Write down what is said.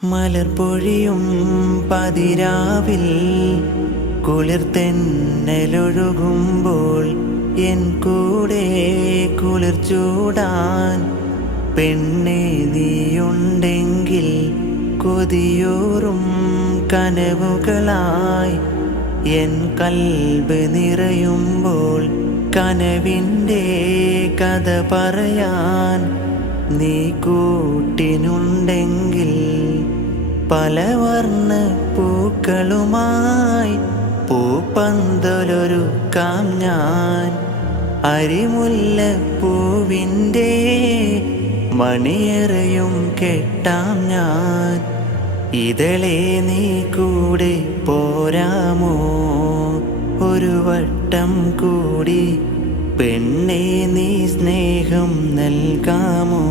മലർപ്പൊഴിയും പതിരാവിൽ കുളിർത്തെന്നലൊഴുകുമ്പോൾ N കൂടെ കുളിർ ചൂടാൻ പെണ്ണെ നീയുണ്ടെങ്കിൽ കൊതിയൂറും കനവുകളായി എൻ കൽബ് നിറയുമ്പോൾ കനവിന്റെ കഥ പറയാൻ നീ കൂട്ടിനുണ്ടെങ്കിൽ പല വർണ പൂക്കളുമായി പൂപ്പന്തലൊരുക്കാം ഞാൻ. അരിമുല്ല പൂവിന്റെ മണിയറയും കെട്ടാം ഞാൻ. ഇതളെ നീ കൂടെ പോരാമോ? ഒരു വട്ടം കൂടി പെണ്ണെ നീ സ്നേഹം നൽകാമോ?